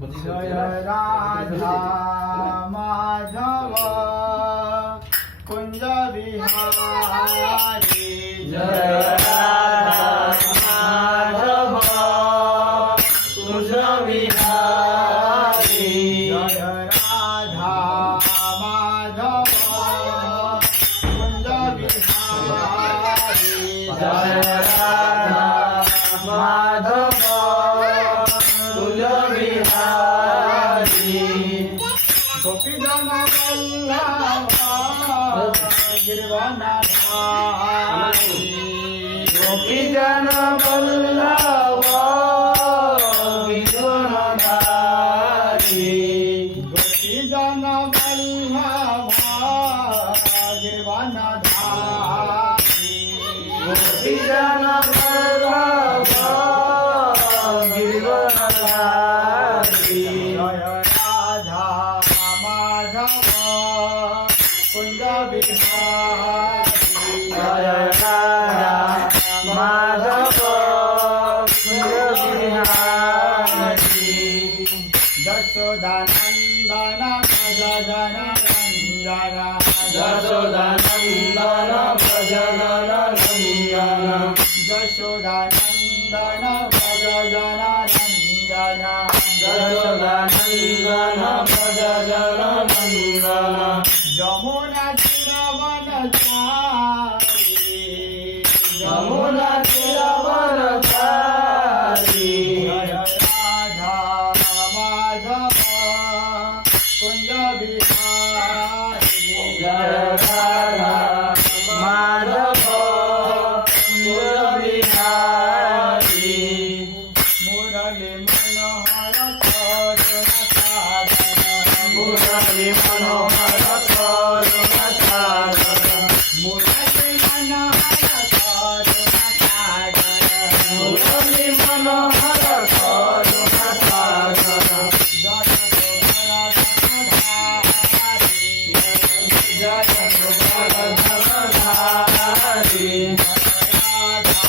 जय राधा माधव कुंज बिहारी जय राधा माधव कुंज बिहारी जय राधा माधव कुंज बिहारी जय राधा माधव कुंज बिहारी गोपी जन वल्लभ गिरवनधारी गोपी जन वल्लभ गिरवनधारी गोपी जन वल्लभ गिरवनधारी गोपी जन वल्लभ गिरवनधारी जय राधा माधव कुंज बिहारी जय राधा माधव कुंज बिहारी यशोदानंदन भज जनरंजन यशोदानंदन भज जनरंजन यशोदानंदन भज जनरंजन यशोदानंदन भज जनरंजन यमुना तीरवनचारी यमुना तीरवनचारी जय राधा माधव कुंज बिहारी जय राधा माधव कुंज बिहारी मुरली मनोहर करुण सागर मुरली मनोहर करुण सागर मुरली मनोहर करुण सागर मुरली मनोहर करुण सागर जय गोवर्धनधारी राधा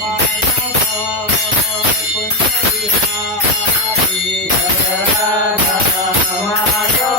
माधव कुंज बिहारी जय राधा माधव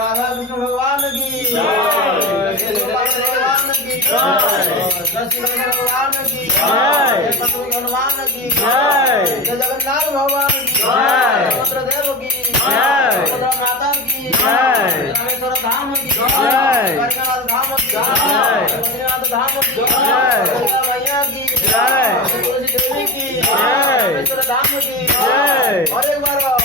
राधा कृष्ण भगवान की भगवान की भगवान की हनुमान की जगन्नाथ भगवान की देव की माता की रामेश्वर धाम की द्वारकानाथ धाम की बद्रीनाथ धाम की मैया की तुलसी देवी की रामेश्वर धाम की और एक बार